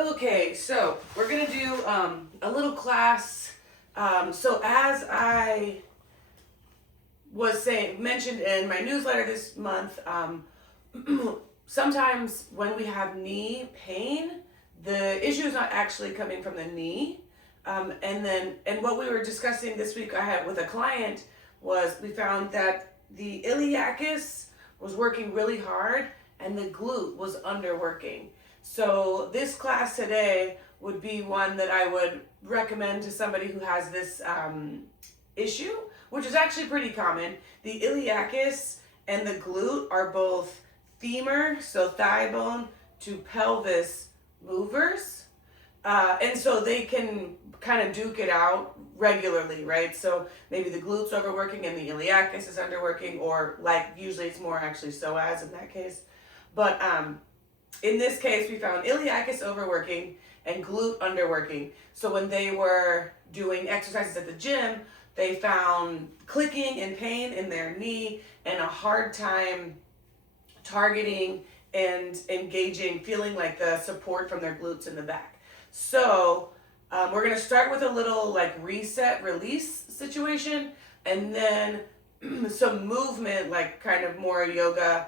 Okay, so we're gonna do a little class. So as I was mentioned in my newsletter this month, sometimes when we have knee pain, the issue is not actually coming from the knee. And what we were discussing this week I had with a client was we found that the iliacus was working really hard and the glute was underworking. So this class today would be one that I would recommend to somebody who has this issue, which is actually pretty common. The iliacus and the glute are both femur, so thigh bone, to pelvis movers. And so they can kind of duke it out regularly, right? So maybe the glute's overworking and the iliacus is underworking, or like usually it's more actually psoas in that case. But in this case, we found iliacus overworking and glute underworking. So when they were doing exercises at the gym, they found clicking and pain in their knee and a hard time targeting and engaging, feeling like the support from their glutes in the back. So we're going to start with a little like reset release situation, and then some movement, like kind of more yoga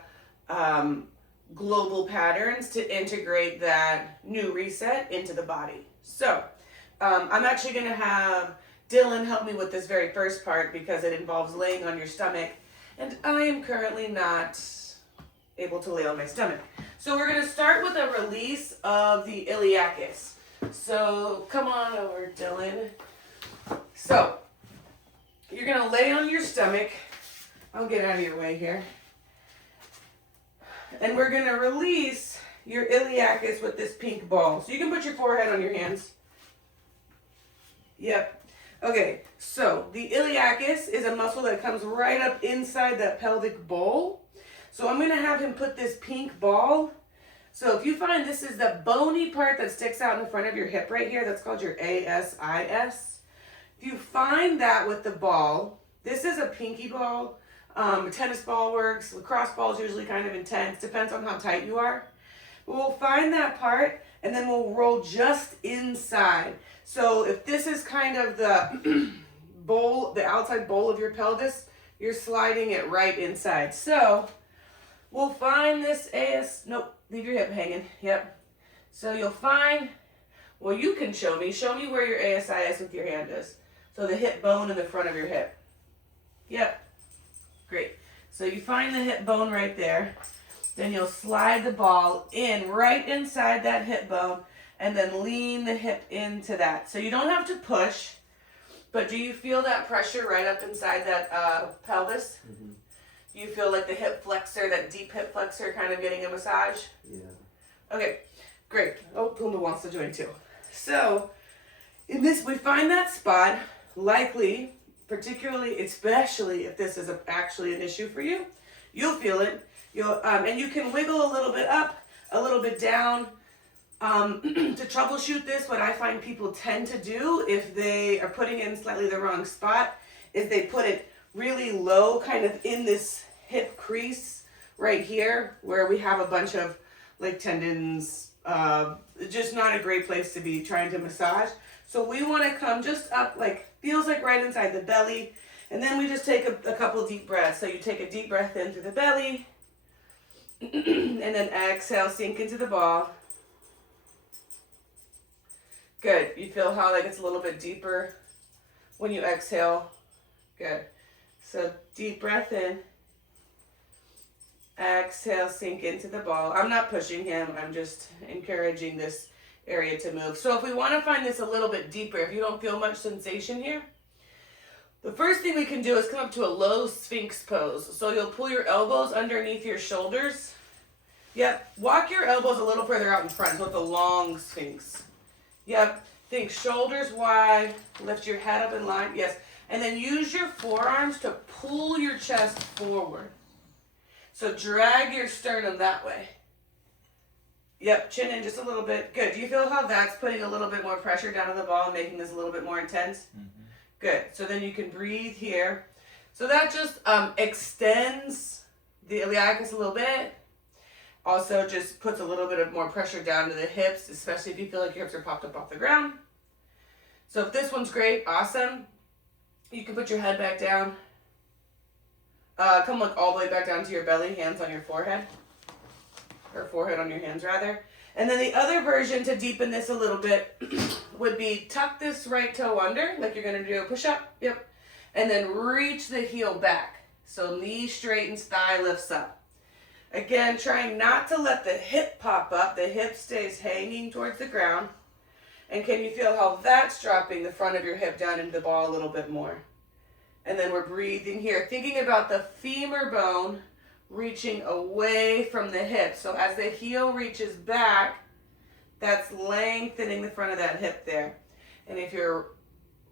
global patterns to integrate that new reset into the body. So I'm actually going to have Dylan help me with this very first part because it involves laying on your stomach, and I am currently not able to lay on my stomach. So we're going to start with a release of the iliacus. So come on over, Dylan. So you're going to lay on your stomach. I'll get out of your way here. And we're going to release your iliacus with this pink ball. So you can put your forehead on your hands. Yep. Okay, so the iliacus is a muscle that comes right up inside that pelvic bowl. So I'm going to have him put this pink ball. So if you find this is the bony part that sticks out in the front of your hip right here, that's called your ASIS. If you find that with the ball, this is a pinky ball. A tennis ball works. Lacrosse ball is usually kind of intense. Depends on how tight you are. But we'll find that part and then we'll roll just inside. So if this is kind of the bowl, the outside bowl of your pelvis, you're sliding it right inside. So we'll find this nope, leave your hip hanging. Yep. So you'll find, well, you can show me where your ASIS with your hand is. So the hip bone in the front of your hip. Yep. Great. So you find the hip bone right there. Then you'll slide the ball in right inside that hip bone and then lean the hip into that. So you don't have to push, but do you feel that pressure right up inside that pelvis? Mm-hmm. Do you feel like the hip flexor, that deep hip flexor kind of getting a massage? Yeah. Okay, great. Oh, Puma wants to join too. So in this, we find that spot, likely, particularly, especially if this is actually an issue for you, you'll feel it. And you can wiggle a little bit up, a little bit down. To troubleshoot this, what I find people tend to do if they are putting in slightly the wrong spot is they put it really low, kind of in this hip crease right here where we have a bunch of like tendons. Just not a great place to be trying to massage. So we want to come just up, like feels like right inside the belly, and then we just take a couple deep breaths. So you take a deep breath in through the belly and then exhale, sink into the ball. Good. You feel how like it's a little bit deeper when you exhale. Good. So deep breath in. Exhale, sink into the ball. I'm not pushing him. I'm just encouraging this area to move. So if we want to find this a little bit deeper, if you don't feel much sensation here, the first thing we can do is come up to a low sphinx pose. So you'll pull your elbows underneath your shoulders. Yep. Walk your elbows a little further out in front, so it's a long sphinx. Yep. Think shoulders wide. Lift your head up in line. Yes. And then use your forearms to pull your chest forward. So drag your sternum that way. Yep. Chin in just a little bit. Good. Do you feel how that's putting a little bit more pressure down on the ball and making this a little bit more intense? Mm-hmm. Good. So then you can breathe here. So that just extends the iliacus a little bit. Also just puts a little bit of more pressure down to the hips, especially if you feel like your hips are popped up off the ground. So if this one's great, awesome. You can put your head back down. Come look all the way back down to your belly, hands on your forehead. Or forehead on your hands, rather. And then the other version to deepen this a little bit would be tuck this right toe under, like you're going to do a push-up. Yep. And then reach the heel back. So knee straightens, thigh lifts up. Again, trying not to let the hip pop up. The hip stays hanging towards the ground. And can you feel how that's dropping the front of your hip down into the ball a little bit more? And then we're breathing here, thinking about the femur bone reaching away from the hip. So as the heel reaches back, that's lengthening the front of that hip there. And if you're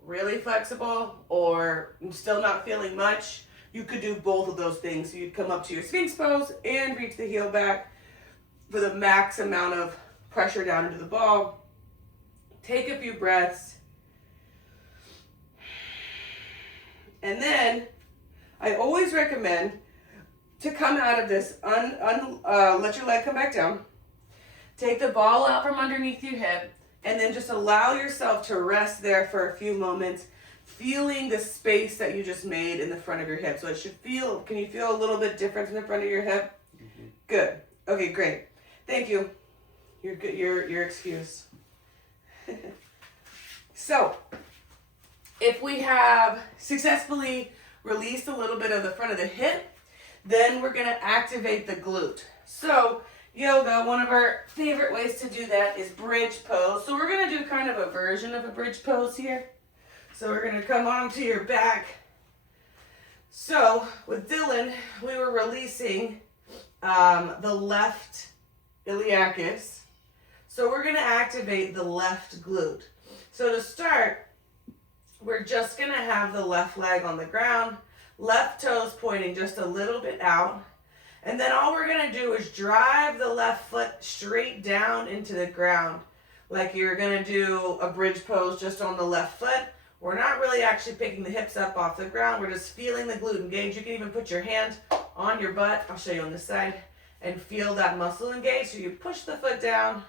really flexible or still not feeling much, you could do both of those things. So you'd come up to your Sphinx pose and reach the heel back for the max amount of pressure down into the ball. Take a few breaths. And then I always recommend to come out of this, let your leg come back down. Take the ball out from underneath your hip and then just allow yourself to rest there for a few moments, feeling the space that you just made in the front of your hip. So it should feel, can you feel a little bit different in the front of your hip? Mm-hmm. Good. Okay, great. Thank you. You're good. You're excused. So, if we have successfully released a little bit of the front of the hip, then we're going to activate the glute. So, yoga, one of our favorite ways to do that is bridge pose. So we're going to do kind of a version of a bridge pose here. So we're going to come onto your back. So with Dylan, we were releasing the left iliacus. So we're going to activate the left glute. So to start, we're just going to have the left leg on the ground, left toes pointing just a little bit out. And then all we're going to do is drive the left foot straight down into the ground. Like you're going to do a bridge pose just on the left foot. We're not really actually picking the hips up off the ground. We're just feeling the glute engage. You can even put your hand on your butt. I'll show you on this side. And feel that muscle engage. So you push the foot down,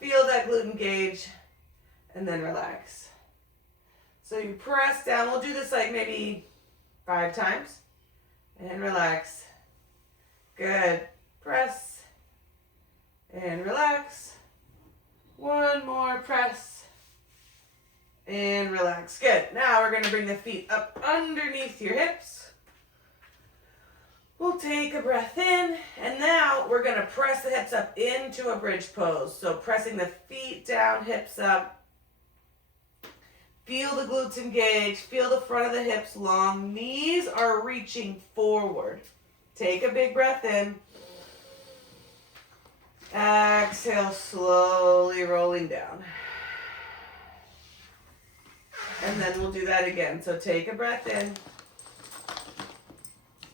feel that glute engage, and then relax. So you press down. We'll do this like maybe 5 times. And relax. Good. Press. And relax. One more press. And relax. Good. Now we're going to bring the feet up underneath your hips. We'll take a breath in. And now we're going to press the hips up into a bridge pose. So pressing the feet down, hips up. Feel the glutes engage. Feel the front of the hips long. Knees are reaching forward. Take a big breath in. Exhale, slowly rolling down. And then we'll do that again. So take a breath in.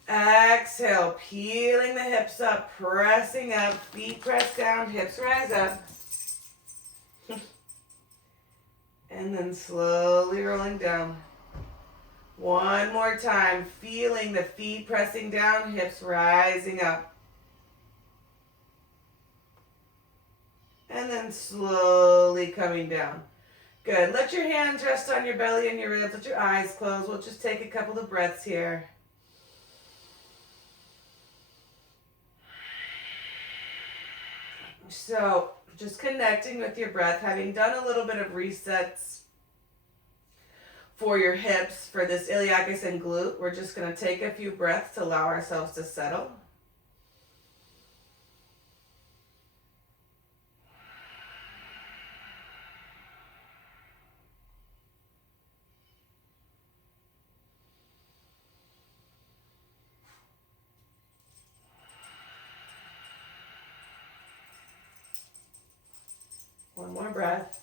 Exhale, peeling the hips up, pressing up, feet press down, hips rise up. And then slowly rolling down. One more time, feeling the feet pressing down, hips rising up. And then slowly coming down. Good. Let your hands rest on your belly and your ribs. Let your eyes close. We'll just take a couple of breaths here. So, just connecting with your breath, having done a little bit of resets for your hips, for this iliacus and glute, we're just going to take a few breaths to allow ourselves to settle. One more breath.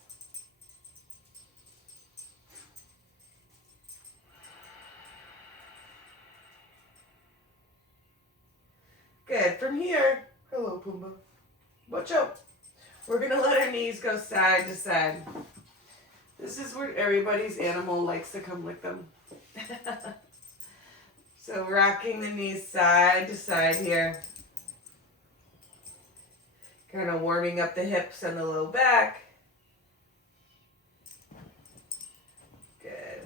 Good. From here, hello Pumbaa. Watch out. We're going to let our knees go side to side. This is where everybody's animal likes to come lick them. So rocking the knees side to side here. Kind of warming up the hips and the low back. Good.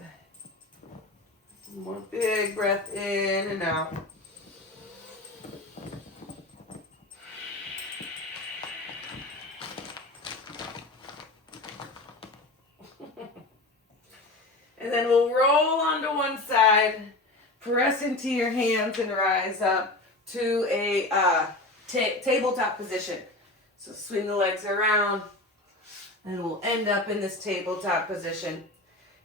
One more big breath in and out. And then we'll roll onto one side, press into your hands and rise up to a tabletop position. So swing the legs around and we'll end up in this tabletop position.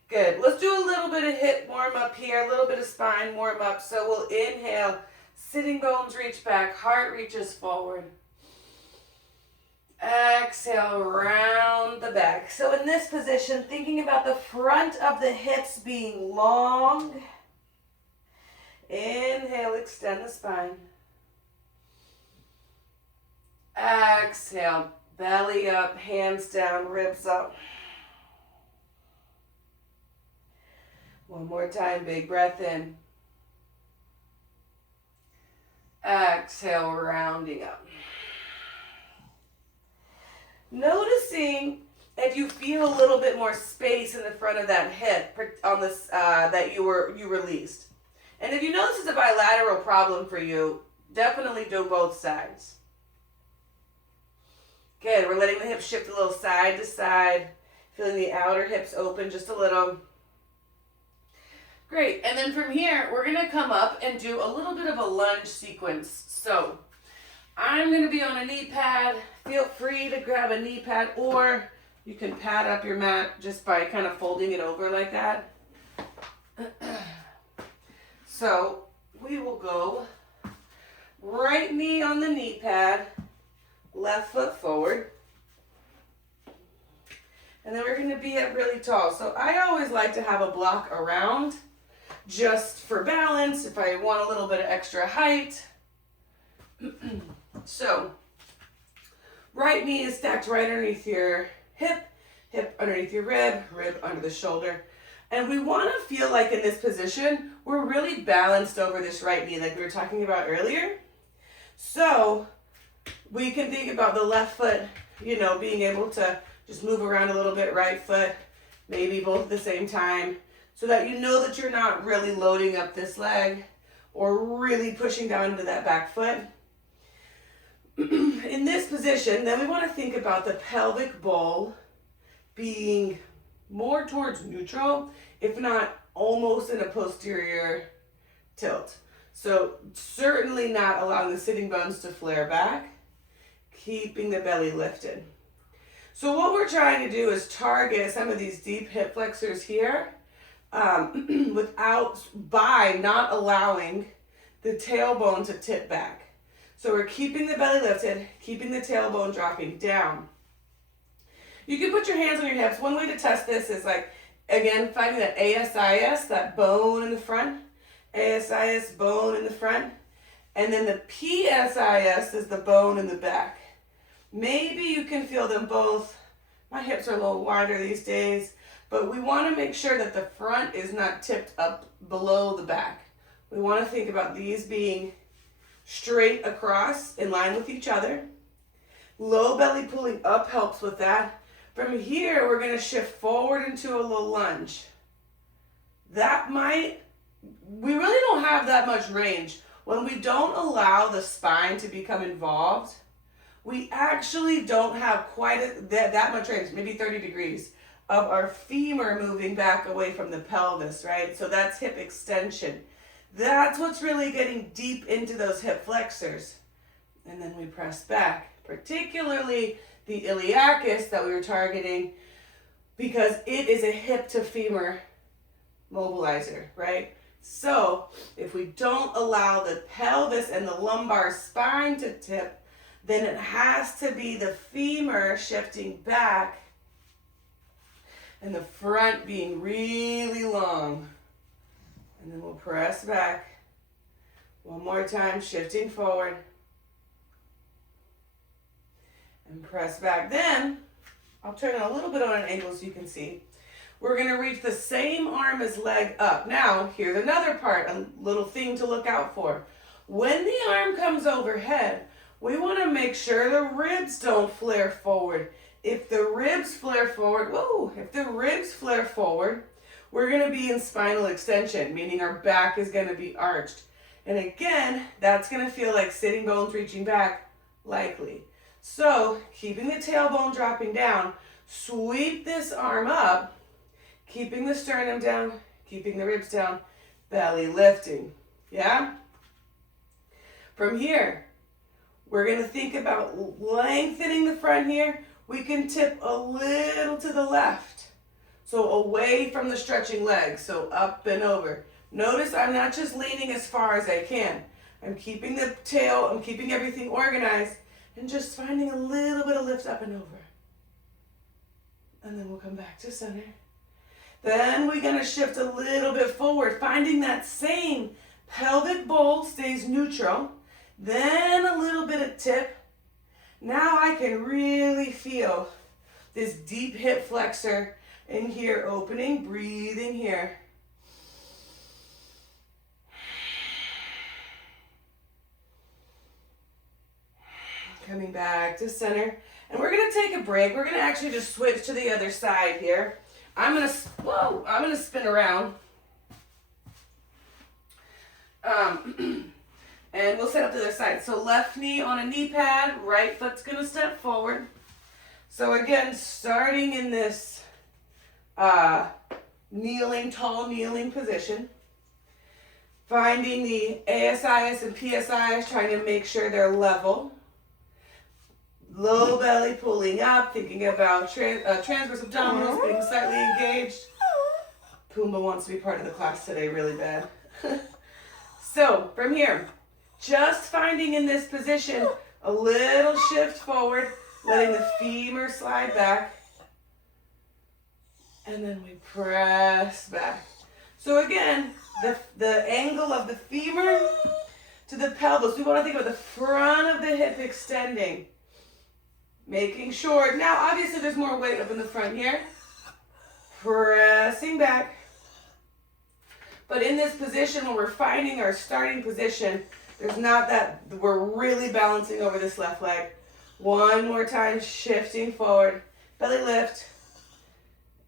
Good. Let's do a little bit of hip warm up here, a little bit of spine warm up. So we'll inhale, sitting bones reach back, heart reaches forward. Exhale, round the back. So in this position, thinking about the front of the hips being long. Inhale, extend the spine. Exhale, belly up, hands down, ribs up. One more time, big breath in. Exhale, rounding up. Noticing if you feel a little bit more space in the front of that hip on this that you released. And if you know this is a bilateral problem for you, definitely do both sides. Good. We're letting the hips shift a little side to side, feeling the outer hips open just a little. Great. And then from here, we're going to come up and do a little bit of a lunge sequence. So I'm going to be on a knee pad. Feel free to grab a knee pad, or you can pad up your mat just by kind of folding it over like that. So we will go right knee on the knee pad, left foot forward. And then we're going to be up really tall. So I always like to have a block around just for balance if I want a little bit of extra height. So right knee is stacked right underneath your hip, hip underneath your rib, rib under the shoulder. And we want to feel like in this position, we're really balanced over this right knee like we were talking about earlier. So we can think about the left foot, being able to just move around a little bit, right foot, maybe both at the same time, so that you know that you're not really loading up this leg or really pushing down into that back foot. In this position, then we want to think about the pelvic bowl being more towards neutral, if not almost in a posterior tilt. So certainly not allowing the sitting bones to flare back, keeping the belly lifted. So what we're trying to do is target some of these deep hip flexors here by not allowing the tailbone to tip back. So we're keeping the belly lifted, keeping the tailbone dropping down. You can put your hands on your hips. One way to test this is again, finding that ASIS, that bone in the front. ASIS, bone in the front. And then the PSIS is the bone in the back. Maybe you can feel them both. My hips are a little wider these days, but we want to make sure that the front is not tipped up below the back. We want to think about these being straight across in line with each other. Low belly pulling up helps with that. From here, we're going to shift forward into a low lunge. We really don't have that much range. When we don't allow the spine to become involved, we actually don't have quite that much range, maybe 30 degrees, of our femur moving back away from the pelvis, right? So that's hip extension. That's what's really getting deep into those hip flexors. And then we press back, particularly the iliacus that we were targeting, because it is a hip to femur mobilizer, right? So if we don't allow the pelvis and the lumbar spine to tip, then it has to be the femur shifting back and the front being really long. And then we'll press back. One more time, shifting forward. And press back. Then, I'll turn it a little bit on an angle so you can see. We're going to reach the same arm as leg up. Now, here's another part, a little thing to look out for. When the arm comes overhead, we want to make sure the ribs don't flare forward. If the ribs flare forward, we're going to be in spinal extension, meaning our back is going to be arched. And again, that's going to feel like sitting bones reaching back, likely. So, keeping the tailbone dropping down, sweep this arm up, keeping the sternum down, keeping the ribs down, belly lifting. Yeah? From here, we're going to think about lengthening the front here. We can tip a little to the left. So away from the stretching legs, so up and over. Notice I'm not just leaning as far as I can. I'm keeping the tail, I'm keeping everything organized, and just finding a little bit of lift up and over. And then we'll come back to center. Then we're going to shift a little bit forward, finding that same pelvic bowl stays neutral. Then a little bit of tip. Now I can really feel this deep hip flexor in here, opening, breathing here. Coming back to center. And we're going to take a break. We're going to actually just switch to the other side here. I'm going to spin around. And we'll set up the other side. So left knee on a knee pad, right foot's going to step forward. So again, starting in this tall kneeling position. Finding the ASIs and PSIs, trying to make sure they're level. Low belly pulling up, thinking about transverse abdominals being slightly engaged. Pumbaa wants to be part of the class today really bad. So from here, just finding in this position a little shift forward, letting the femur slide back. And then we press back. So again, the angle of the femur to the pelvis. We want to think about the front of the hip extending. Making sure, now obviously there's more weight up in the front here. Pressing back. But in this position, when we're finding our starting position, there's not that, we're really balancing over this left leg. One more time, shifting forward. Belly lift.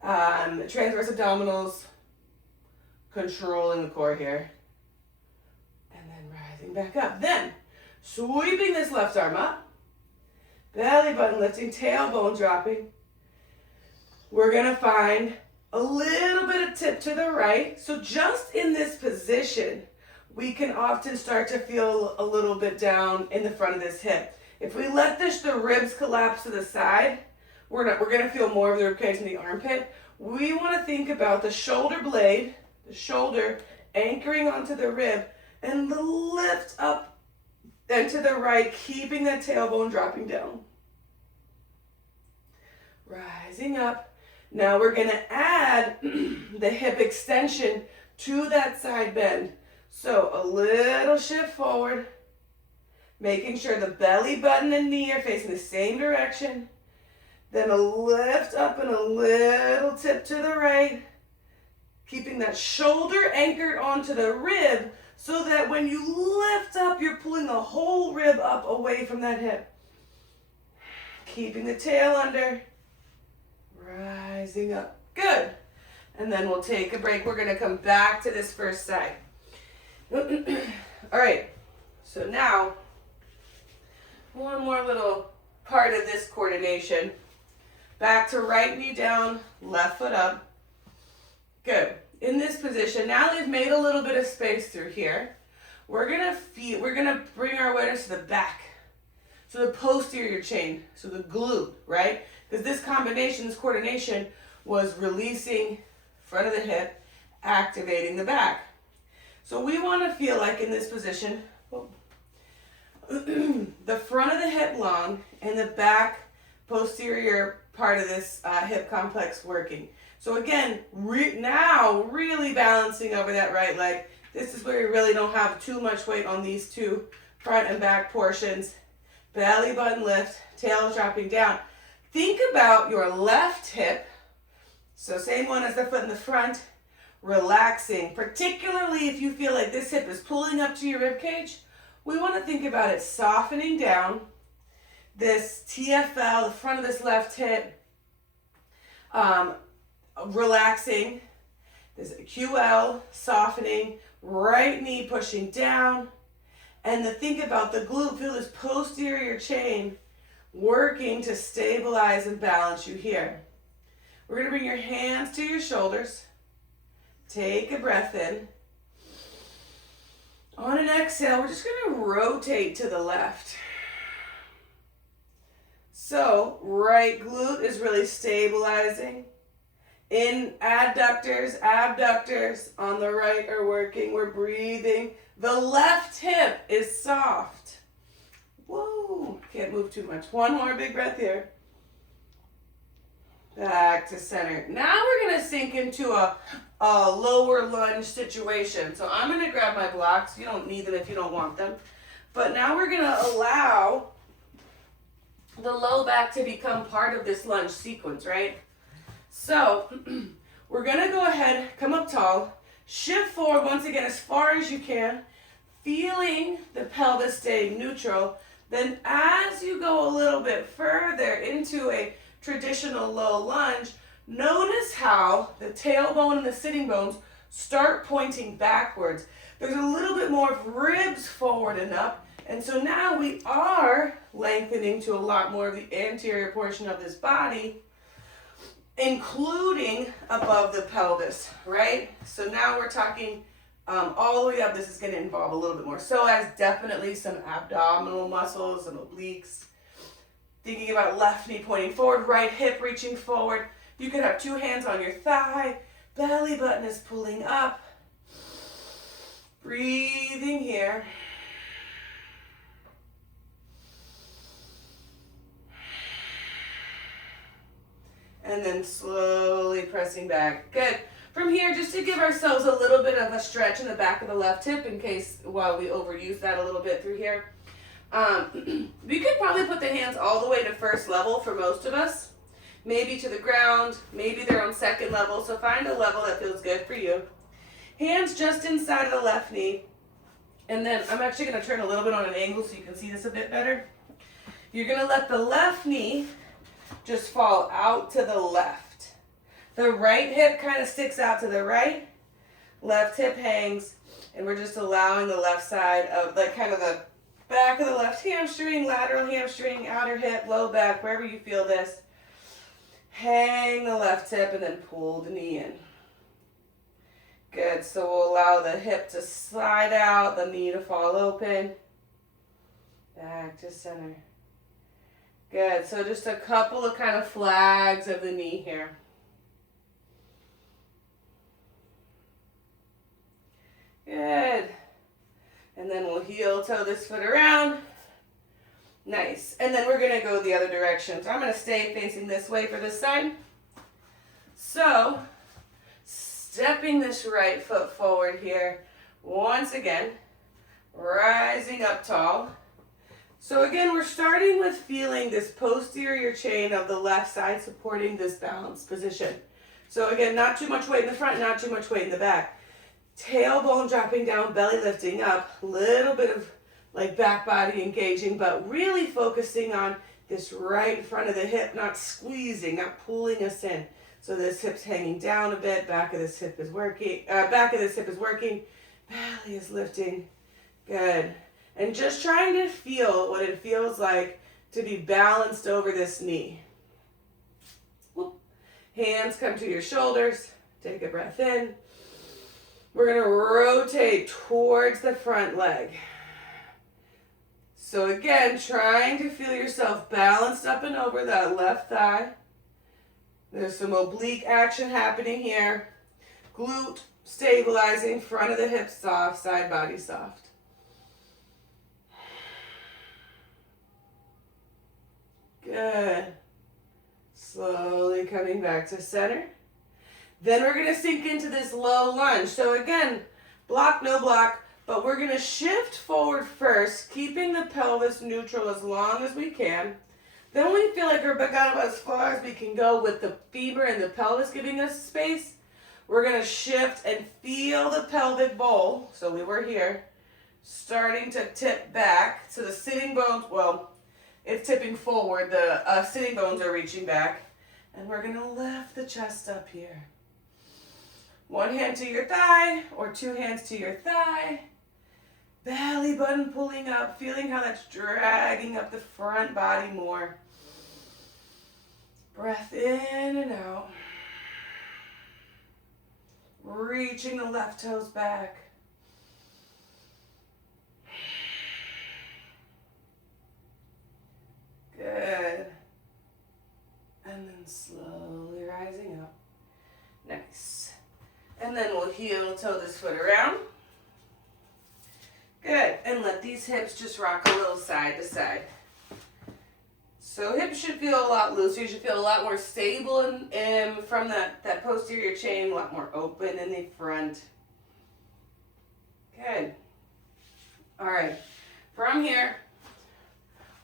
Transverse abdominals. Controlling the core here. And then rising back up. Then, sweeping this left arm up. Belly button lifting, tailbone dropping. We're going to find a little bit of tip to the right. So just in this position, we can often start to feel a little bit down in the front of this hip. If we let the ribs collapse to the side, we're going to feel more of the ribcage in the armpit. We want to think about the shoulder blade, the shoulder anchoring onto the rib, and the lift up and to the right, keeping that tailbone dropping down. Rising up. Now we're going to add the hip extension to that side bend. So a little shift forward, making sure the belly button and knee are facing the same direction. Then a lift up and a little tip to the right, keeping that shoulder anchored onto the rib so that when you lift up, you're pulling the whole rib up away from that hip. Keeping the tail under, rising up. Good. And then we'll take a break. We're going to come back to this first side. All right. So now, one more little part of this coordination. Back to right knee down, left foot up. Good. In this position, now they've made a little bit of space through here. We're gonna bring our awareness to the back. So the posterior chain, so the glute, right? Because this coordination was releasing front of the hip, activating the back. So we want to feel like in this position, the front of the hip long and the back posterior part of this hip complex working. So again, now really balancing over that right leg. This is where you really don't have too much weight on these two front and back portions. Belly button lift, tail dropping down. Think about your left hip. So same one as the foot in the front. Relaxing, particularly if you feel like this hip is pulling up to your rib cage. we want to think about it softening down. This TFL, the front of this left hip, relaxing. This QL, softening. Right knee pushing down. And then think about the glute. Feel this posterior chain working to stabilize and balance you here. We're going to bring your hands to your shoulders. Take a breath in. On an exhale, we're just going to rotate to the left. So, right glute is really stabilizing. In adductors, abductors on the right are working. We're breathing. The left hip is soft. Whoa, can't move too much. One more big breath here. Back to center. Now we're going to sink into a lower lunge situation. So I'm going to grab my blocks. You don't need them if you don't want them. But now we're going to allow the low back to become part of this lunge sequence, right? So we're going to go ahead, come up tall, shift forward once again as far as you can, feeling the pelvis staying neutral. Then as you go a little bit further into a traditional low lunge, notice how the tailbone and the sitting bones start pointing backwards. There's a little bit more of ribs forward and up, and so now we are lengthening to a lot more of the anterior portion of this body, including above the pelvis, right? So now we're talking all the way up. This is going to involve a little bit more psoas, definitely some abdominal muscles, some obliques. Thinking about left knee pointing forward, right hip reaching forward. You could have two hands on your thigh. Belly button is pulling up. Breathing here. And then slowly pressing back. Good. From here, just to give ourselves a little bit of a stretch in the back of the left hip in case while we overuse that a little bit through here. We could probably put the hands all the way to first level for most of us. Maybe to the ground, maybe they're on second level. So find a level that feels good for you. Hands just inside of the left knee. And then I'm actually going to turn a little bit on an angle so you can see this a bit better. You're going to let the left knee just fall out to the left. The right hip kind of sticks out to the right. Left hip hangs. And we're just allowing the left side of like kind of the back of the left hamstring, lateral hamstring, outer hip, low back, wherever you feel this. Hang the left hip and then pull the knee in. Good, so we'll allow the hip to slide out, the knee to fall open. Back to center. Good, so just a couple of kind of flags of the knee here. Good. And then we'll heel toe this foot around. Nice. And then we're going to go the other direction. So I'm going to stay facing this way for this side. So, stepping this right foot forward here. Once again, rising up tall. So again, we're starting with feeling this posterior chain of the left side supporting this balanced position. So again, not too much weight in the front, not too much weight in the back. Tailbone dropping down, belly lifting up, little bit of like back body engaging, but really focusing on this right front of the hip, not squeezing, not pulling us in. So this hip's hanging down a bit, back of this hip is working, belly is lifting. Good. And just trying to feel what it feels like to be balanced over this knee. Whoop. Hands come to your shoulders. Take a breath in. We're going to rotate towards the front leg. So again, trying to feel yourself balanced up and over that left thigh. There's some oblique action happening here. Glute stabilizing, front of the hip soft, side body soft. Good. Slowly coming back to center. Then we're going to sink into this low lunge. So again, block, no block, but we're going to shift forward first, keeping the pelvis neutral as long as we can. Then we feel like we're got about as far as we can go with the femur and the pelvis giving us space. We're going to shift and feel the pelvic bowl. So we were here. starting to tip back. So the sitting bones, well, it's tipping forward. The sitting bones are reaching back. And we're going to lift the chest up here. One hand to your thigh or two hands to your thigh. Belly button pulling up, feeling how that's dragging up the front body more. Breath in and out. Reaching the left toes back. Good. And then slowly rising up. Nice. And then we'll heel toe this foot around. Good. And let these hips just rock a little side to side. So hips should feel a lot looser. You should feel a lot more stable from that posterior chain, a lot more open in the front. Good. All right. From here,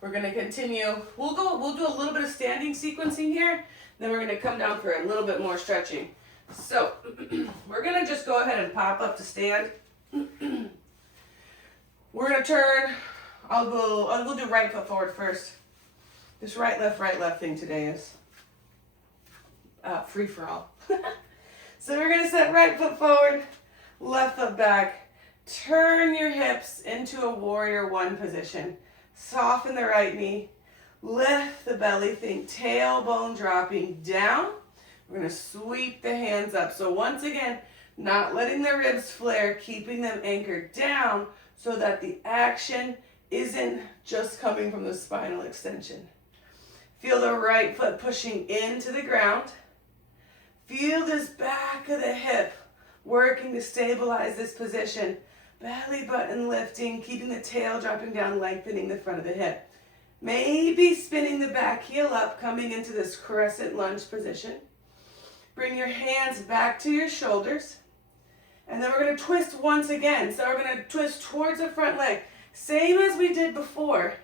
we're going to continue. We'll do a little bit of standing sequencing here. Then we're going to come down for a little bit more stretching. So we're going to just go ahead and pop up to stand. We're going to turn. I'll do right foot forward first. This right, left thing today is free for all. So we're going to set right foot forward, left foot back. Turn your hips into a warrior one position. Soften the right knee. Lift the belly, think tailbone dropping down. We're going to sweep the hands up. So once again, not letting the ribs flare, keeping them anchored down so that the action isn't just coming from the spinal extension. Feel the right foot pushing into the ground. Feel this back of the hip working to stabilize this position. Belly button lifting, keeping the tail dropping down, lengthening the front of the hip. Maybe spinning the back heel up, coming into this crescent lunge position. Bring your hands back to your shoulders. And then we're going to twist once again. So we're going to twist towards the front leg. Same as we did before.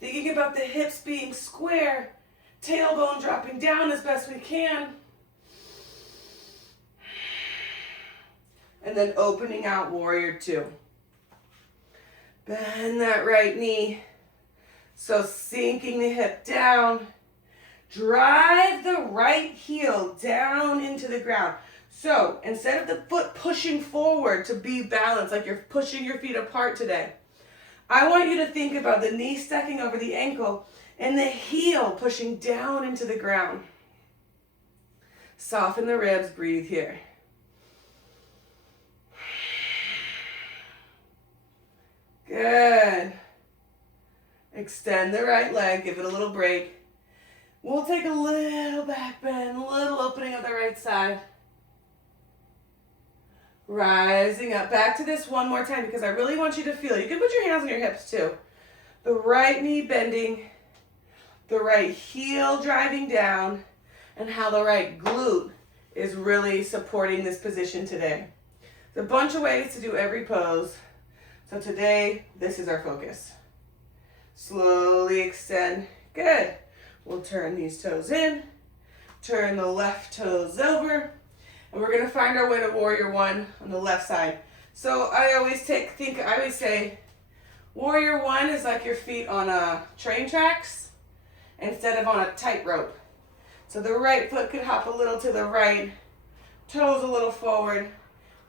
Thinking about the hips being square. Tailbone dropping down as best we can. And then opening out warrior two. Bend that right knee. So sinking the hip down. Drive the right heel down into the ground. So instead of the foot pushing forward to be balanced, like you're pushing your feet apart today, I want you to think about the knee stacking over the ankle and the heel pushing down into the ground. Soften the ribs, breathe here. Good. Extend the right leg, give it a little break. We'll take a little back bend, a little opening of the right side. Rising up. Back to this one more time because I really want you to feel. You can put your hands on your hips too. The right knee bending, the right heel driving down, and how the right glute is really supporting this position today. There's a bunch of ways to do every pose. So today, this is our focus. Slowly extend. Good. We'll turn these toes in. Turn the left toes over. And we're going to find our way to warrior one on the left side. So I always say warrior one is like your feet on train tracks instead of on a tightrope. So the right foot could hop a little to the right, toes a little forward,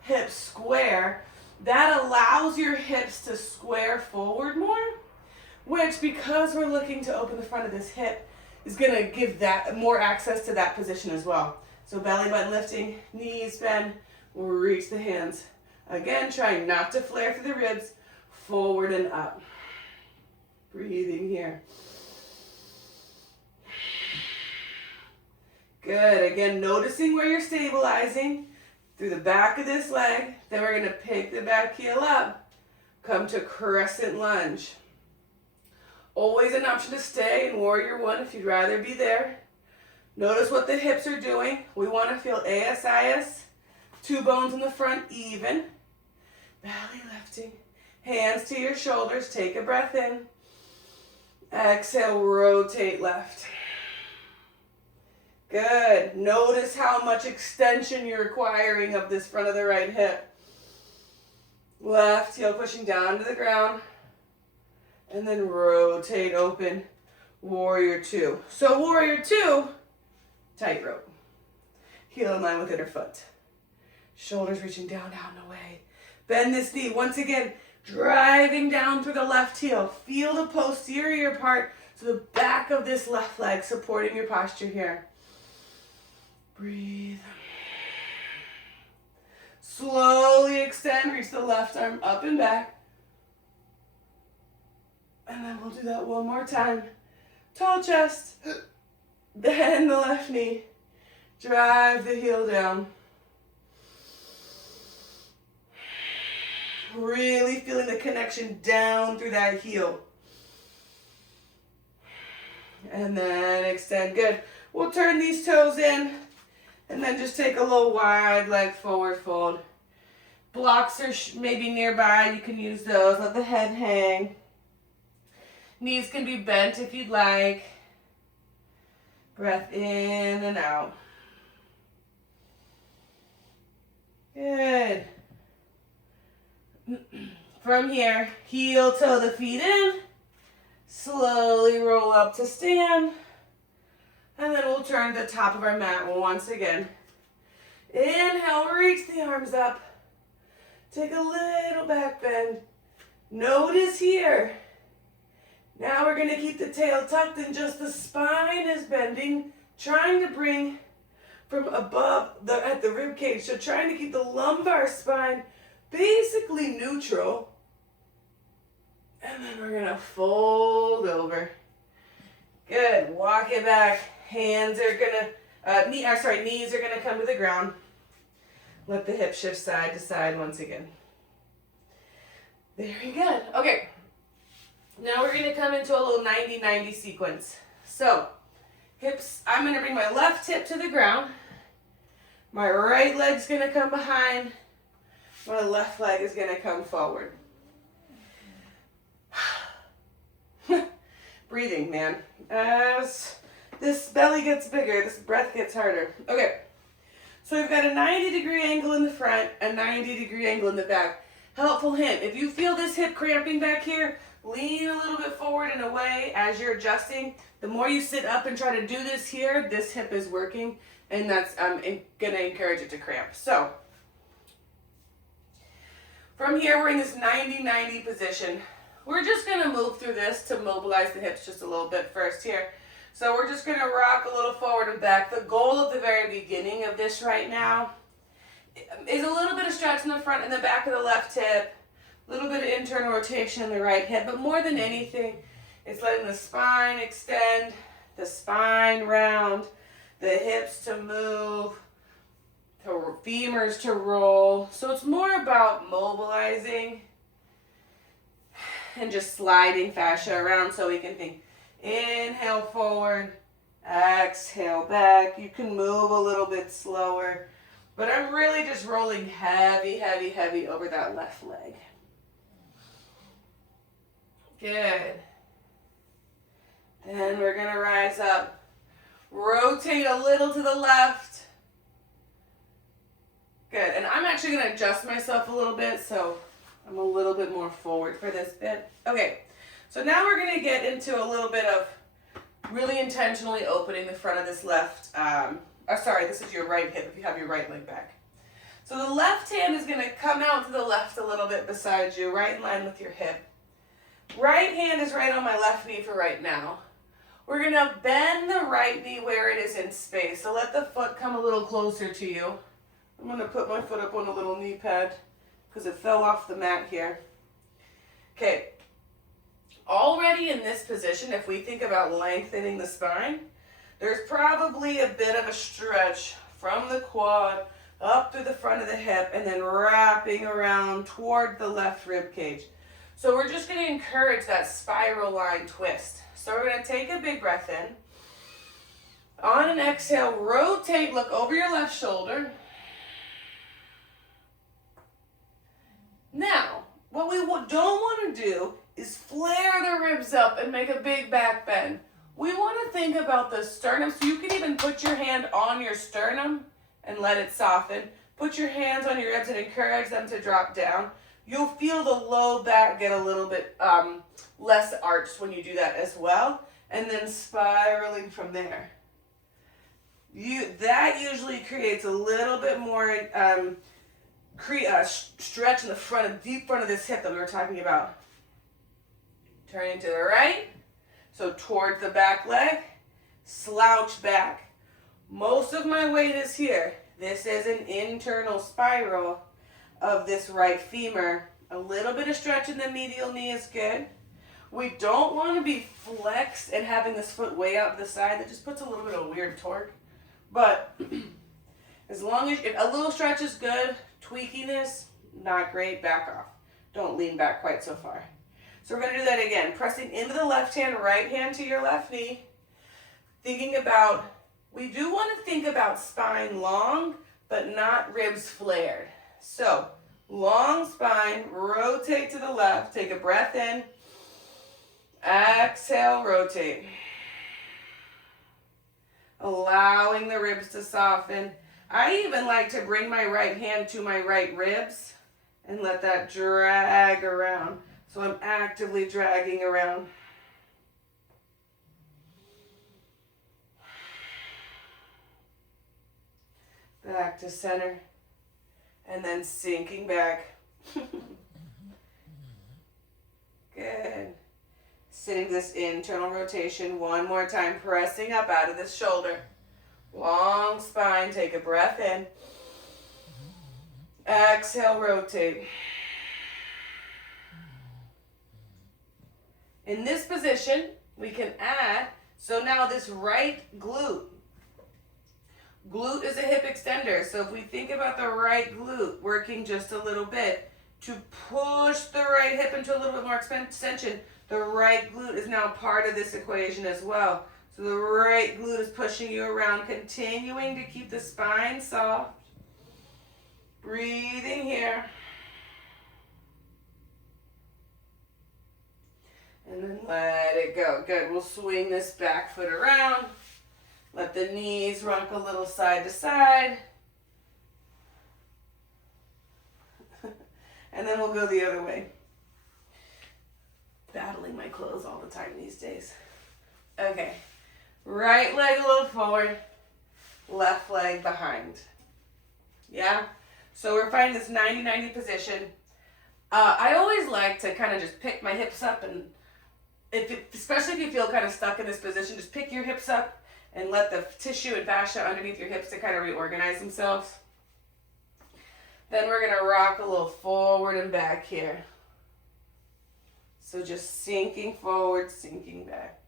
hips square. That allows your hips to square forward more, which because we're looking to open the front of this hip is going to give that more access to that position as well. So belly button lifting, knees bend, we'll reach the hands. Again, trying not to flare through the ribs, forward and up. Breathing here. Good, again, noticing where you're stabilizing through the back of this leg. Then we're gonna pick the back heel up, come to crescent lunge. Always an option to stay in warrior one if you'd rather be there. Notice what the hips are doing. We want to feel ASIS, two bones in the front even. Belly lifting, hands to your shoulders, take a breath in. Exhale, rotate left. Good. Notice how much extension you're requiring of this front of the right hip. Left heel pushing down to the ground. And then rotate open. Warrior two. So warrior two, tightrope. Heel in line with inner foot. Shoulders reaching down, down, away. Bend this knee. Once again, driving down through the left heel. Feel the posterior part, so the back of this left leg supporting your posture here. Breathe. Slowly extend, reach the left arm up and back. And then we'll do that one more time. Tall chest. Bend the left knee. Drive the heel down. Really feeling the connection down through that heel. And then extend. Good. We'll turn these toes in. And then just take a little wide leg forward fold. Blocks are maybe nearby. You can use those. Let the head hang. Knees can be bent if you'd like. Breath in and out. Good. From here, heel toe the feet in. Slowly roll up to stand. And then we'll turn to the top of our mat once again. Inhale, reach the arms up. Take a little back bend. Notice here. Now we're going to keep the tail tucked and just the spine is bending, trying to bring from above at the rib cage. So trying to keep the lumbar spine basically neutral. And then we're going to fold over. Good. Walk it back. Hands are going to, knees are going to come to the ground. Let the hip shift side to side once again. Very good. Okay. Now we're going to come into a little 90-90 sequence. So, hips, I'm going to bring my left hip to the ground. My right leg's going to come behind. My left leg is going to come forward. Breathing, man. As this belly gets bigger, this breath gets harder. Okay. So we've got a 90-degree angle in the front, a 90-degree angle in the back. Helpful hint, if you feel this hip cramping back here, lean a little bit forward and away as you're adjusting. The more you sit up and try to do this here, this hip is working, and that's going to encourage it to cramp. So, from here, we're in this 90-90 position. We're just going to move through this to mobilize the hips just a little bit first here. So we're just going to rock a little forward and back. The goal of the very beginning of this right now is a little bit of stretch in the front and the back of the left hip, a little bit of internal rotation in the right hip, but more than anything, it's letting the spine extend, the spine round, the hips to move, the femurs to roll. So it's more about mobilizing and just sliding fascia around so we can think. Inhale forward, exhale back. You can move a little bit slower, but I'm really just rolling heavy, heavy, heavy over that left leg. Good. Then we're going to rise up. Rotate a little to the left. Good. And I'm actually going to adjust myself a little bit so I'm a little bit more forward for this bit. Okay. So now we're going to get into a little bit of really intentionally opening the front of this left, this is your right hip if you have your right leg back. So the left hand is going to come out to the left a little bit beside you, right in line with your hip. Right hand is right on my left knee for right now. We're going to bend the right knee where it is in space. So let the foot come a little closer to you. I'm going to put my foot up on a little knee pad because it fell off the mat here. Okay. Already in this position, if we think about lengthening the spine, there's probably a bit of a stretch from the quad up through the front of the hip and then wrapping around toward the left rib cage. So we're just going to encourage that spiral line twist. So we're going to take a big breath in. On an exhale, rotate, look over your left shoulder. Now, what we don't want to do is flare the ribs up and make a big back bend. We want to think about the sternum, so you can even put your hand on your sternum and let it soften. Put your hands on your ribs and encourage them to drop down. You'll feel the low back get a little bit less arched when you do that as well. And then spiraling from there. That usually creates a little bit more stretch in the deep front of this hip that we were talking about. Turning to the right. So towards the back leg. Slouch back. Most of my weight is here. This is an internal spiral of this right femur. A little bit of stretch in the medial knee is good. We don't want to be flexed and having this foot way out to the side. That just puts a little bit of weird torque. But as long as a little stretch is good, tweaking this, not great, back off. Don't lean back quite so far. So we're going to do that again. Pressing into the left hand, right hand to your left knee. Thinking about, we do want to think about spine long, but not ribs flared. So, long spine, rotate to the left, take a breath in, exhale, rotate. Allowing the ribs to soften. I even like to bring my right hand to my right ribs and let that drag around. So I'm actively dragging around. Back to center. And then sinking back. Good. Sitting this internal rotation one more time. Pressing up out of this shoulder. Long spine. Take a breath in. Exhale, rotate. In this position, we can add, so now this right glute. Glute is a hip extender, so if we think about the right glute working just a little bit to push the right hip into a little bit more extension, the right glute is now part of this equation as well. So the right glute is pushing you around, continuing to keep the spine soft. Breathing here. And then let it go. Good. We'll swing this back foot around. Let the knees rock a little side to side. And then we'll go the other way. Battling my clothes all the time these days. Okay. Right leg a little forward. Left leg behind. Yeah? So we're finding this 90-90 position. I always like to kind of just pick my hips up, and especially if you feel kind of stuck in this position, just pick your hips up and let the tissue and fascia underneath your hips to kind of reorganize themselves. Then we're going to rock a little forward and back here. So just sinking forward, sinking back.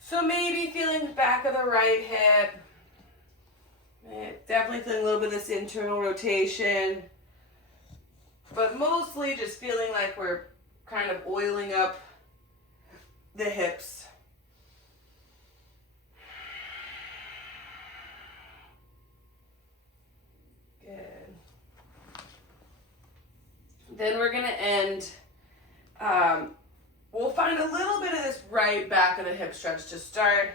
So maybe feeling the back of the right hip. Definitely feeling a little bit of this internal rotation. But mostly just feeling like we're kind of oiling up the hips. Good. Then we're going to end, we'll find a little bit of this right back of the hip stretch to start.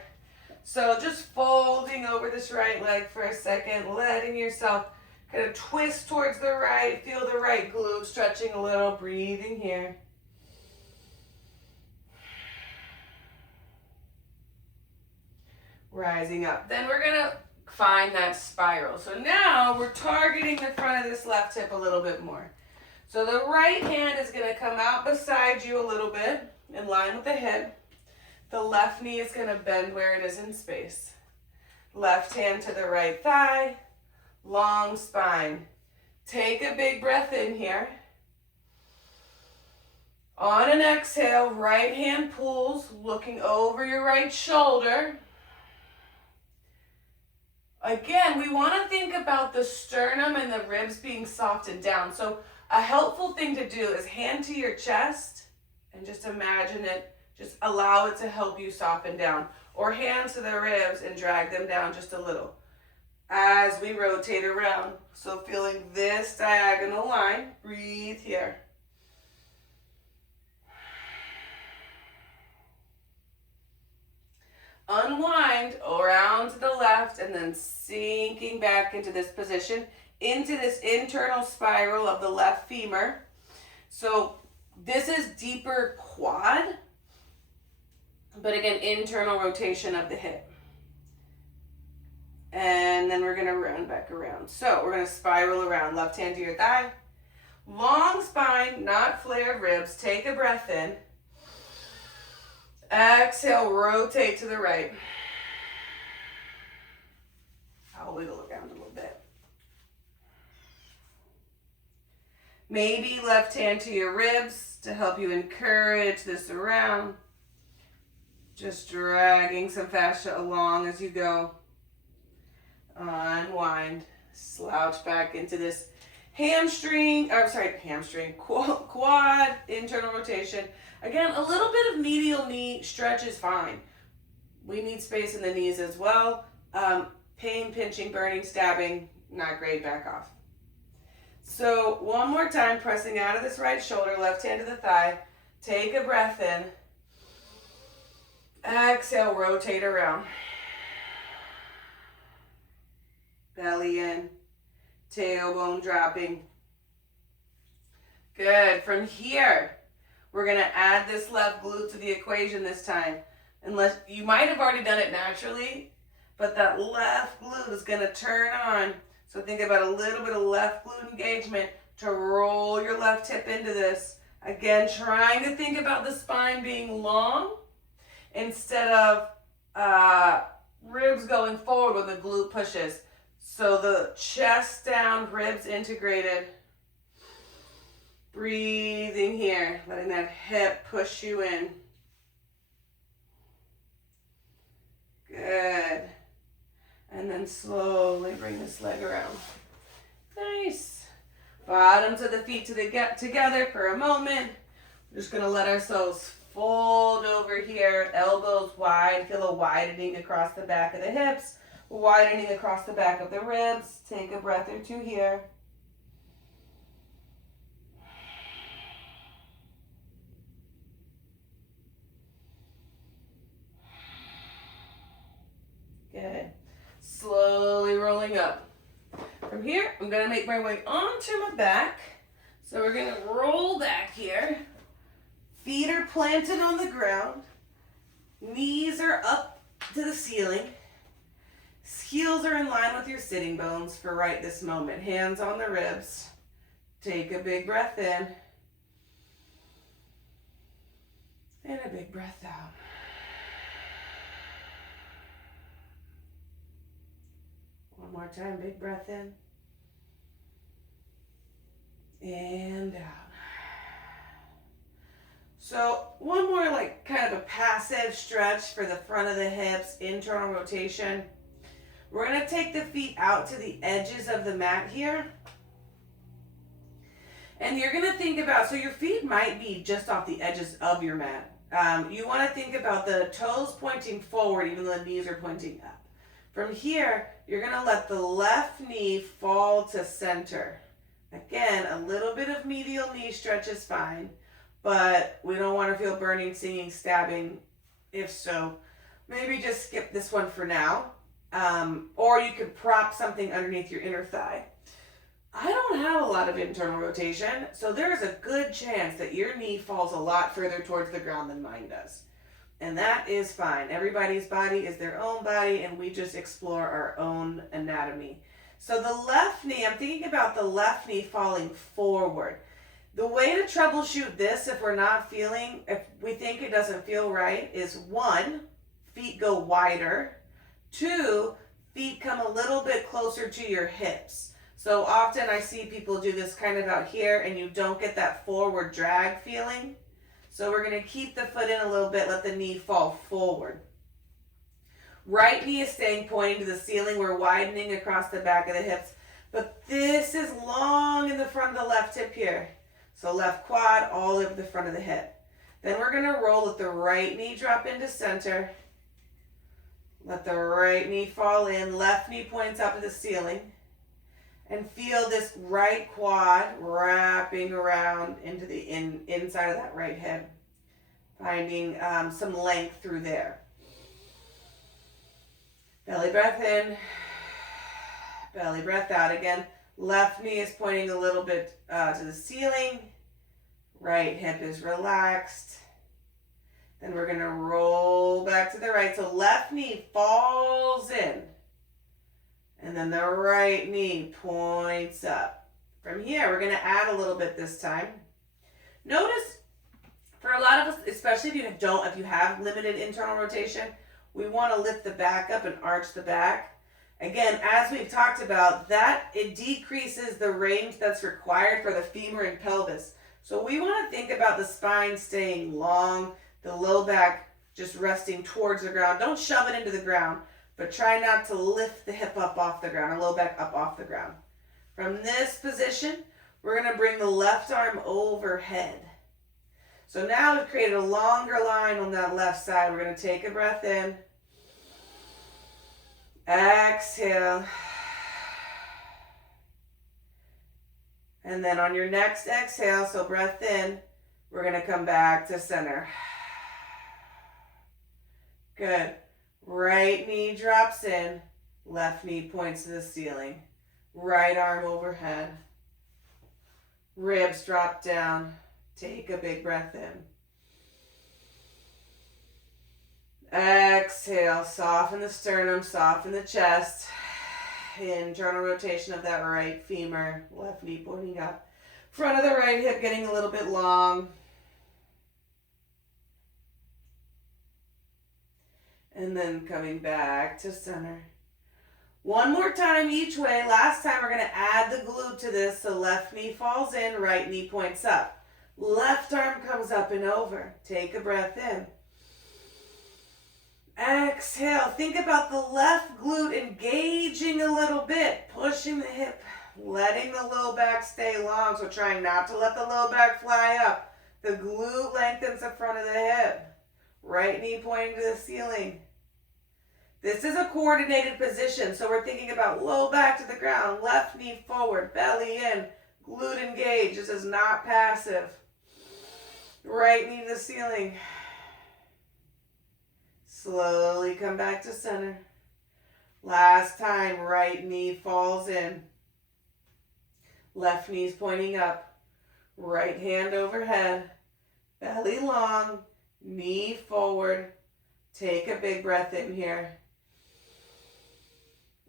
So just folding over this right leg for a second, letting yourself kind of twist towards the right, feel the right glute stretching a little, breathing here. Rising up. Then we're going to find that spiral. So now we're targeting the front of this left hip a little bit more. So the right hand is going to come out beside you a little bit, in line with the hip. The left knee is going to bend where it is in space. Left hand to the right thigh. Long spine. Take a big breath in here. On an exhale, right hand pulls, looking over your right shoulder. Again, we want to think about the sternum and the ribs being softened down. So a helpful thing to do is hand to your chest and just imagine it. Just allow it to help you soften down. Or hands to the ribs and drag them down just a little as we rotate around. So feeling this diagonal line, breathe here. unwind around to the left, and then sinking back into this position, into this internal spiral of the left femur. So this is deeper quad, but again, internal rotation of the hip. And then we're gonna run back around. So we're gonna spiral around, left hand to your thigh. Long spine, not flared ribs. Take a breath in. Exhale, rotate to the right. I'll wiggle around a little bit. Maybe left hand to your ribs to help you encourage this around. Just dragging some fascia along as you go. Unwind. Slouch back into this quad, internal rotation. Again, a little bit of medial knee stretch is fine. We need space in the knees as well. Pain, pinching, burning, stabbing, not great, back off. So one more time, pressing out of this right shoulder, left hand to the thigh. Take a breath in. Exhale, rotate around. Belly in, tailbone dropping. Good. From here, we're going to add this left glute to the equation this time. Unless you might have already done it naturally, but that left glute is going to turn on. So think about a little bit of left glute engagement to roll your left hip into this. Again, trying to think about the spine being long instead of ribs going forward when the glute pushes. So the chest down, ribs integrated. Breathing here, letting that hip push you in. Good. And then slowly bring this leg around. Nice. Bottoms of the feet together for a moment. We're just going to let ourselves fold over here, elbows wide. Feel a widening across the back of the hips, widening across the back of the ribs. Take a breath or two here. Good. Slowly rolling up. From here, I'm going to make my way onto my back. So we're going to roll back here. Feet are planted on the ground. Knees are up to the ceiling. Heels are in line with your sitting bones for right this moment. Hands on the ribs. Take a big breath in. And a big breath out. One more time, big breath in. And out. So one more like kind of a passive stretch for the front of the hips, internal rotation. We're going to take the feet out to the edges of the mat here. And you're going to think about, so your feet might be just off the edges of your mat. You want to think about the toes pointing forward even though the knees are pointing up. From here, you're going to let the left knee fall to center. Again, a little bit of medial knee stretch is fine, but we don't want to feel burning, stinging, stabbing. If so, maybe just skip this one for now. Or you could prop something underneath your inner thigh. I don't have a lot of internal rotation, so there's a good chance that your knee falls a lot further towards the ground than mine does. And that is fine. Everybody's body is their own body, and we just explore our own anatomy. So the left knee, I'm thinking about the left knee falling forward. The way to troubleshoot this, if we think it doesn't feel right, is 1, feet go wider. 2, feet come a little bit closer to your hips. So often I see people do this kind of out here, and you don't get that forward drag feeling. So we're going to keep the foot in a little bit, let the knee fall forward. Right knee is staying pointing to the ceiling. We're widening across the back of the hips. But this is long in the front of the left hip here. So left quad all over the front of the hip. Then we're going to roll, let the right knee drop into center. Let the right knee fall in. Left knee points up to the ceiling. And feel this right quad wrapping around into the inside of that right hip. Finding some length through there. Belly breath in, belly breath out again. Left knee is pointing a little bit to the ceiling. Right hip is relaxed. Then we're going to roll back to the right. So left knee falls in. And then the right knee points up. From here, we're going to add a little bit this time. Notice, for a lot of us, especially if you have limited internal rotation, we want to lift the back up and arch the back. Again, as we've talked about, that it decreases the range that's required for the femur and pelvis. So we want to think about the spine staying long, the low back just resting towards the ground. Don't shove it into the ground, but try not to lift the hip up off the ground, or low back up off the ground. From this position, we're going to bring the left arm overhead. So now we've created a longer line on that left side. We're going to take a breath in. Exhale. And then on your next exhale, so breath in, we're going to come back to center. Good. Right knee drops in. Left knee points to the ceiling. Right arm overhead. Ribs drop down. Take a big breath in. Exhale, soften the sternum, soften the chest. Internal rotation of that right femur, left knee pointing up. Front of the right hip getting a little bit long. And then coming back to center. One more time each way. Last time we're going to add the glute to this. So left knee falls in, right knee points up. Left arm comes up and over. Take a breath in. Exhale. Think about the left glute engaging a little bit. Pushing the hip. Letting the low back stay long. So trying not to let the low back fly up. The glute lengthens the front of the hip. Right knee pointing to the ceiling. This is a coordinated position. So we're thinking about low back to the ground. Left knee forward. Belly in. Glute engaged. This is not passive. Right knee to the ceiling. Slowly come back to center. Last time, right knee falls in. Left knee's pointing up. Right hand overhead. Belly long. Knee forward. Take a big breath in here.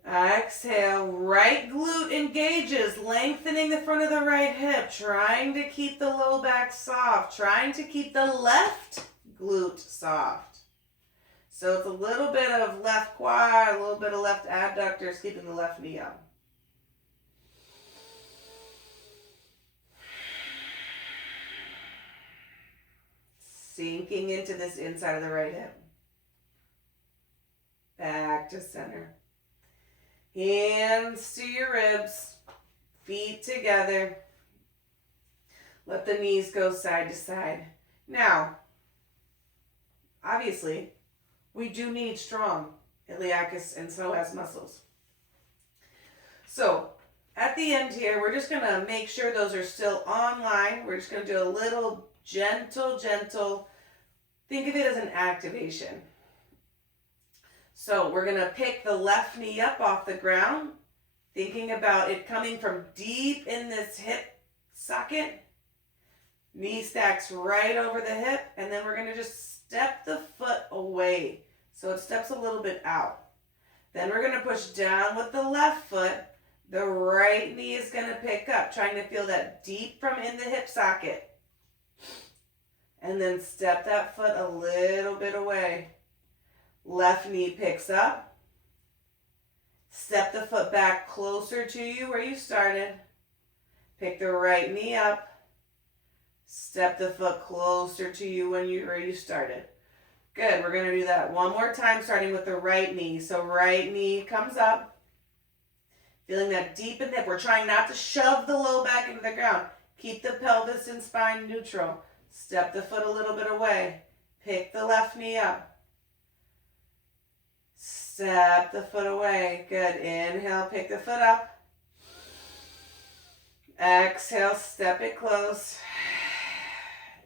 Exhale. Right glute engages, lengthening the front of the right hip, trying to keep the low back soft, trying to keep the left glute soft. So it's a little bit of left quad, a little bit of left adductors, keeping the left knee up. Sinking into this inside of the right hip. Back to center. Hands to your ribs. Feet together. Let the knees go side to side. Now, obviously, we do need strong iliacus and psoas muscles. So, at the end here, we're just going to make sure those are still online. We're just going to do a little gentle, think of it as an activation. So we're going to pick the left knee up off the ground, thinking about it coming from deep in this hip socket. Knee stacks right over the hip, and then we're going to just step the foot away so it steps a little bit out. Then we're going to push down with the left foot. The right knee is going to pick up, trying to feel that deep from in the hip socket. And then step that foot a little bit away. Left knee picks up. Step the foot back closer to you where you started. Pick the right knee up. Step the foot closer to you where you started. Good. We're going to do that one more time, starting with the right knee. So right knee comes up. Feeling that deep in the hip. We're trying not to shove the low back into the ground. Keep the pelvis and spine neutral. Step the foot a little bit away. Pick the left knee up. Step the foot away. Good. Inhale, pick the foot up. Exhale, step it close.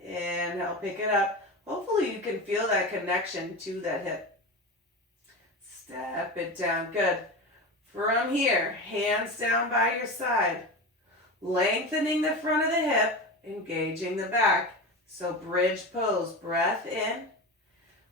Inhale, pick it up. Hopefully you can feel that connection to that hip. Step it down. Good. From here, hands down by your side. Lengthening the front of the hip, engaging the back. So bridge pose, breath in.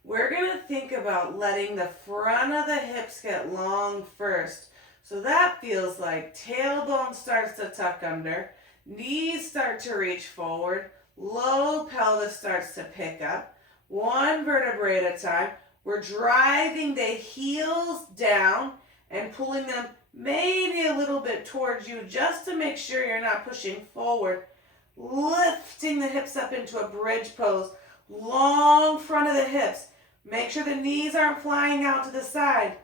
We're going to think about letting the front of the hips get long first. So that feels like tailbone starts to tuck under, knees start to reach forward, low pelvis starts to pick up, one vertebrae at a time. We're driving the heels down and pulling them maybe a little bit towards you just to make sure you're not pushing forward. Lifting the hips up into a bridge pose, long front of the hips. Make sure the knees aren't flying out to the side.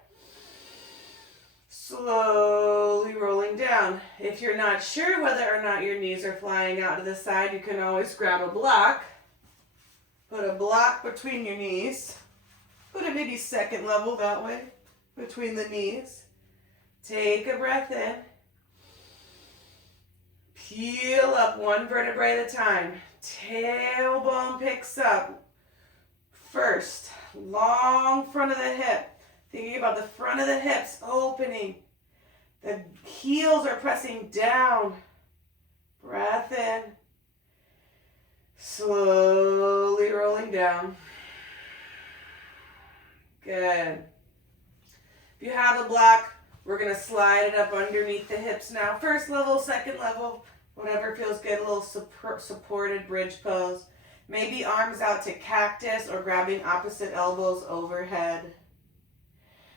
Slowly rolling down. If you're not sure whether or not your knees are flying out to the side, you can always grab a block. Put a block between your knees. Put it maybe second level that way, between the knees. Take a breath in. Peel up one vertebrae at a time. Tailbone picks up. First, long front of the hip. Thinking about the front of the hips opening. The heels are pressing down. Breath in. Slowly rolling down. Good. If you have a block, we're going to slide it up underneath the hips now. First level, second level, whatever feels good. A little supported bridge pose. Maybe arms out to cactus or grabbing opposite elbows overhead.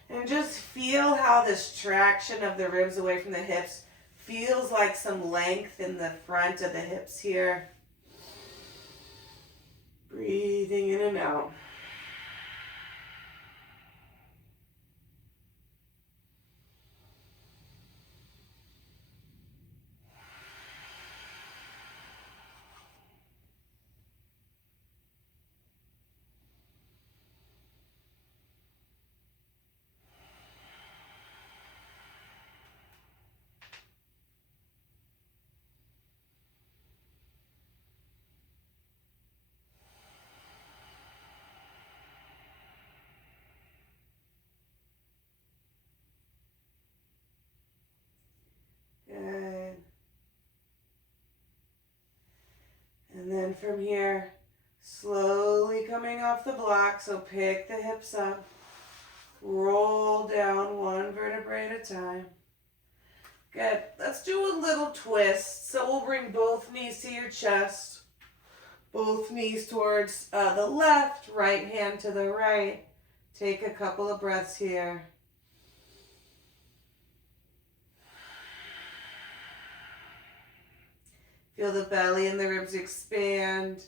And just feel how this traction of the ribs away from the hips feels like some length in the front of the hips here. Breathing in and out. Good. And then from here, slowly coming off the block, so pick the hips up. Roll down one vertebrae at a time. Good. Let's do a little twist. So we'll bring both knees to your chest. Both knees towards the left, right hand to the right. Take a couple of breaths here. Feel the belly and the ribs expand.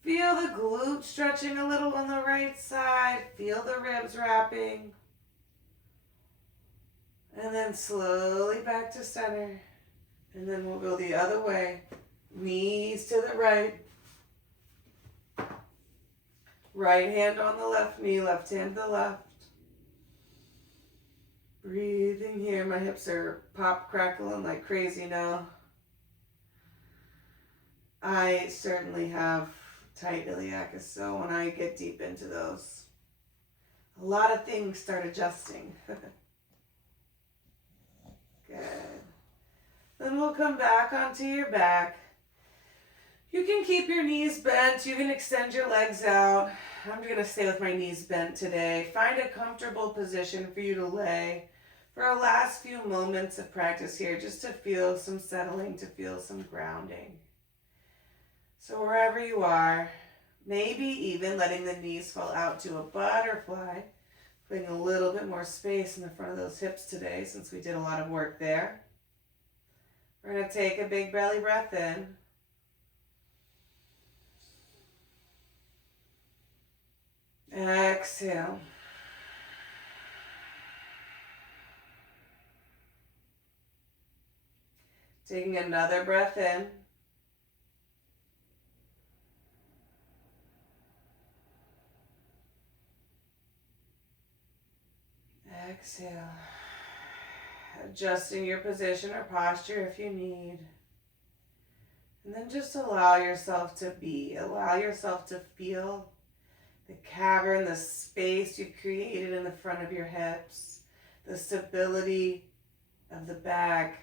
Feel the glute stretching a little on the right side. Feel the ribs wrapping. And then slowly back to center. And then we'll go the other way. Knees to the right. Right hand on the left knee, left hand to the left. Breathing here. My hips are pop crackling like crazy now. I certainly have tight iliacus, so when I get deep into those, a lot of things start adjusting. Good. Then we'll come back onto your back. You can keep your knees bent. You can extend your legs out. I'm going to stay with my knees bent today. Find a comfortable position for you to lay for our last few moments of practice here, just to feel some settling, to feel some grounding. So wherever you are, maybe even letting the knees fall out to a butterfly, putting a little bit more space in the front of those hips today since we did a lot of work there. We're going to take a big belly breath in. Exhale. Taking another breath in. Exhale. Adjusting your position or posture if you need. And then just allow yourself to be. Allow yourself to feel The cavern, the space you created in the front of your hips, the stability of the back.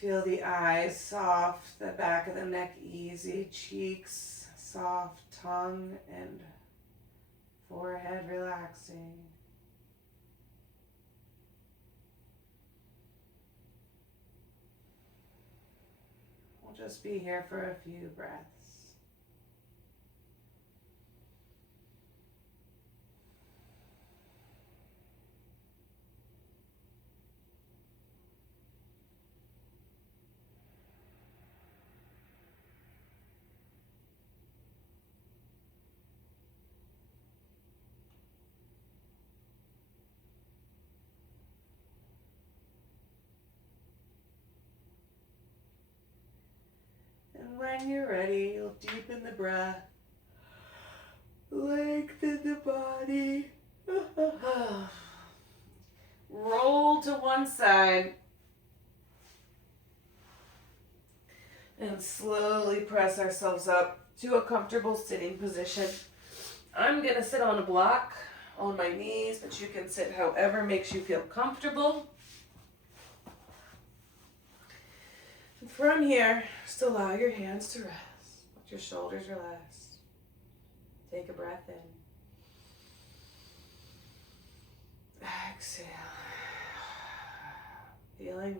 Feel the eyes soft, the back of the neck easy, cheeks soft, tongue and forehead relaxing. We'll just be here for a few breaths. And when you're ready, you'll deepen the breath, lengthen the body, roll to one side, and slowly press ourselves up to a comfortable sitting position. I'm going to sit on a block on my knees, but you can sit however makes you feel comfortable. And from here, just allow your hands to rest. Let your shoulders relax. Take a breath in. Exhale. Feeling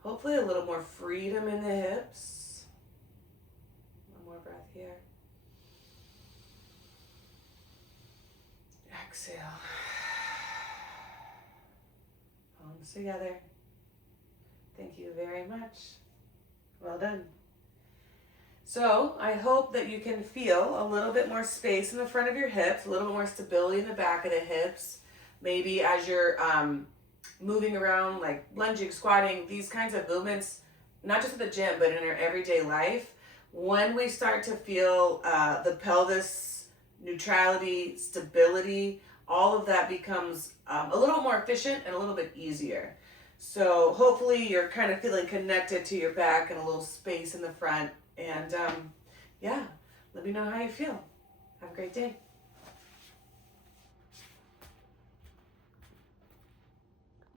hopefully a little more freedom in the hips. One more breath here. Exhale. Palms together. Thank you very much. Well done. So I hope that you can feel a little bit more space in the front of your hips, a little more stability in the back of the hips. Maybe as you're moving around, like lunging, squatting, these kinds of movements, not just at the gym, but in our everyday life. When we start to feel the pelvis, neutrality, stability, all of that becomes a little more efficient and a little bit easier. So hopefully you're kind of feeling connected to your back and a little space in the front. And yeah, let me know how you feel. Have a great day.